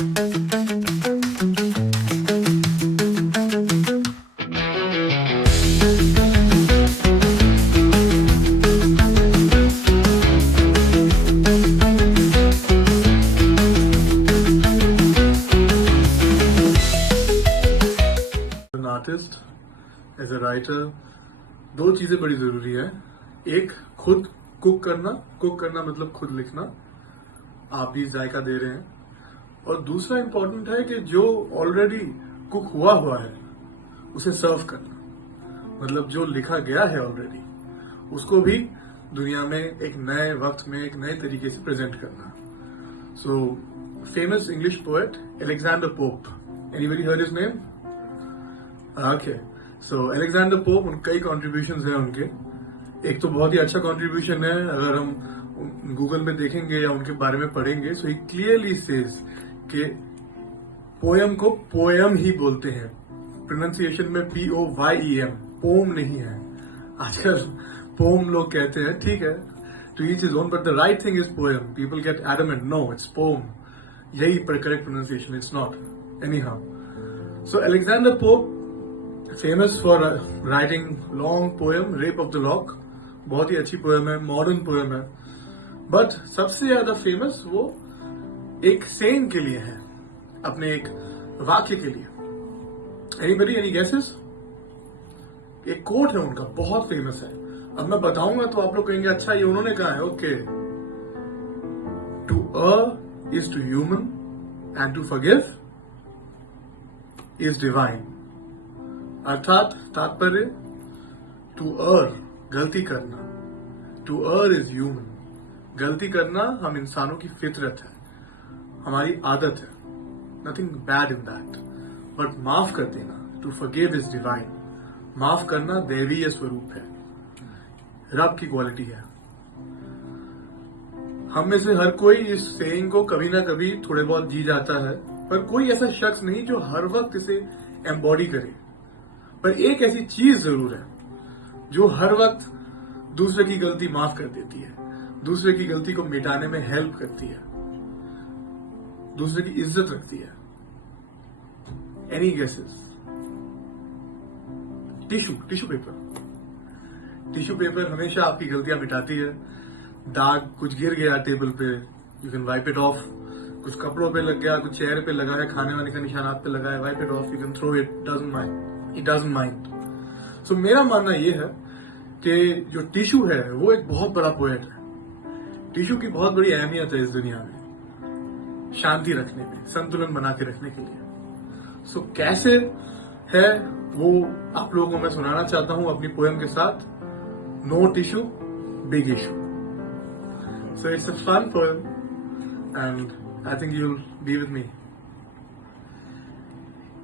Artist, as a writer, दो चीजें बड़ी जरूरी है। एक, खुद कुक करना मतलब खुद लिखना, आप भी जायका दे रहे हैं। और दूसरा इंपॉर्टेंट है कि जो ऑलरेडी कुक हुआ है उसे सर्व करना, मतलब जो लिखा गया है ऑलरेडी उसको भी दुनिया में एक नए वक्त में एक नए तरीके से प्रेजेंट करना। So famous English poet Alexander Pope, anybody heard his name? Okay, so Alexander Pope, उन कई कॉन्ट्रीब्यूशंस हैं उनके। एक तो बहुत ही अच्छा कॉन्ट्रीब्यूशन है, अगर हम गूगल में देखेंगे या उनके बारे में पढ़ेंगे, सो ही क्लियरली सेज कि पोयम को पोयम ही बोलते हैं, प्रोनाउंसिएशन में POYEM, पोम नहीं है। आजकल पोम लोग कहते हैं, ठीक है, to each is own, but the right thing is poem. People get adamant, no it's poem, यही correct pronunciation, it's not any how. So Alexander Pope famous for writing long poem, Rape of the Lock, बहुत ही अच्छी poem है, modern poem है। But सबसे ज्यादा famous वो एक सेइंग के लिए है, अपने एक वाक्य के लिए। Anybody, any guesses? एक कोट है उनका, बहुत फेमस है। अब मैं बताऊंगा तो आप लोग कहेंगे अच्छा ये उन्होंने कहा है। Okay, to err is to human and to forgive is divine. अर्थात तात्पर्य, टू err गलती करना, टू err इज ह्यूमन, गलती करना हम इंसानों की फितरत है, हमारी आदत है, nothing bad in that. But माफ कर देना, टू फॉरगिव इज डिवाइन, माफ करना दैवीय स्वरूप है, रब की क्वालिटी है। हम में से हर कोई इस सेइंग को कभी ना कभी थोड़े बहुत जी जाता है, पर कोई ऐसा शख्स नहीं जो हर वक्त इसे एम्बॉडी करे। पर एक ऐसी चीज जरूर है जो हर वक्त दूसरे की गलती माफ कर देती है, दूसरे की गलती को मिटाने में हेल्प करती है, दूसरे की इज्जत रखती है। Any guesses? टिश्यू पेपर हमेशा आपकी गलतियां मिटाती है। दाग, कुछ गिर गया टेबल पे, you can wipe it of. कुछ कपड़ों पे लग गया, कुछ चेहरे पे लगा है, खाने वाने का निशानात पे लगा है, wipe it off, you can throw it, doesn't mind. So मेरा मानना यह है कि जो टिश्यू है वो एक बहुत बड़ा पोएट है। टिश्यू की बहुत बड़ी अहमियत है इस दुनिया में, शांति रखने में, संतुलन बना के रखने के लिए। सो कैसे है वो आप लोगों को मैं सुनाना चाहता हूं अपनी पोएम के साथ, no tissue big issue. So it's a fun poem and I think you'll be with me.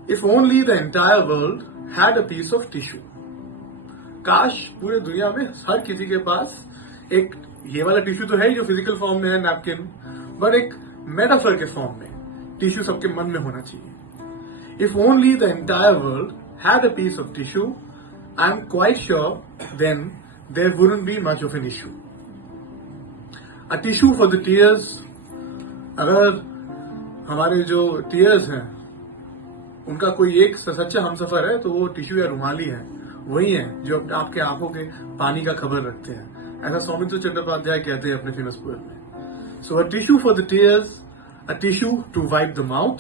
If only the entire world had a piece of tissue. काश पूरे दुनिया में हर किसी के पास एक, ये वाला टिश्यू तो है ही जो फिजिकल फॉर्म में है, नैपकिन, बट एक मेटाफर के फॉर्म में टिश्यू सबके मन में होना चाहिए। If only the entire world had a piece of tissue, I'm quite sure then there wouldn't be much of an issue. A tissue for the tears. अगर हमारे जो टीयर्स हैं उनका कोई एक सच्चा हमसफर है तो वो टिश्यू या रुमाली है, वही है जो आपके आंखों के पानी का खबर रखते हैं, ऐसा सौमित्र चट्टोपाध्याय कहते हैं अपने फेमस पोएम में। So a tissue for the tears, a tissue to wipe the mouth,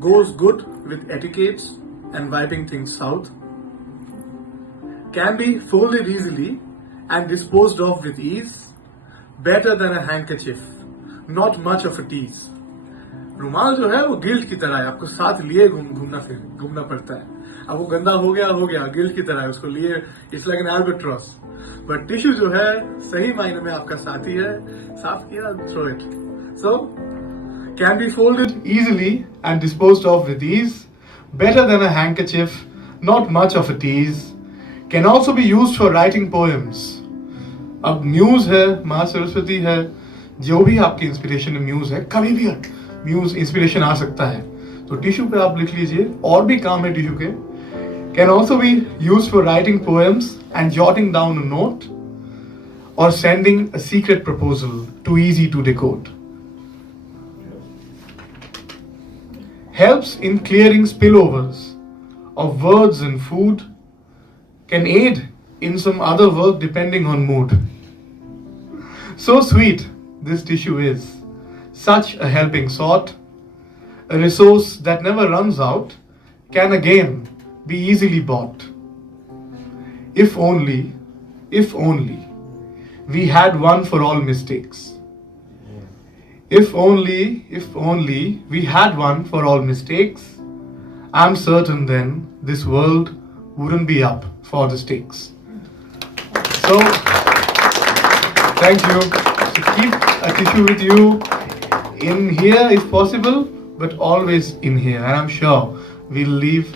goes good with etiquettes and wiping things south, can be folded easily and disposed of with ease, better than a handkerchief, not much of a tease. रुमाल जो है वो guilt की तरह है, आपको साथ लिए घूमना पड़ता है। अब वो गंदा हो गया, गिल्ट की तरह है, उसको लिए it's like an albatross. But tissue जो है सही मायने में आपका साथी है, साफ किया, throw it. So can be folded easily and disposed of with ease, better than a handkerchief, not much of a tease, can also be used for writing poems. अब म्यूज है, माँ सरस्वती है, जो भी आपकी इंस्पिरेशन में म्यूज है, कभी भी म्यूज इंस्पिरेशन आ सकता है, तो टिश्यू पे आप लिख लीजिए। और भी काम है टिश्यू के। Can also be used for writing poems and jotting down a note or sending a secret proposal too easy to decode. helps in clearing spillovers of words and food, can aid in some other work depending on mood. So sweet this tissue is, such a helping sort, a resource that never runs out, can again be easily bought. If only we had one for all mistakes. If only we had one for all mistakes, I'm certain then this world wouldn't be up for the stakes. So, thank you. So keep a tissue with you in here if possible, but always in here. And I'm sure we'll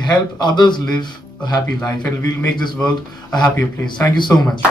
help others live a happy life, and we'll make this world a happier place. Thank you so much.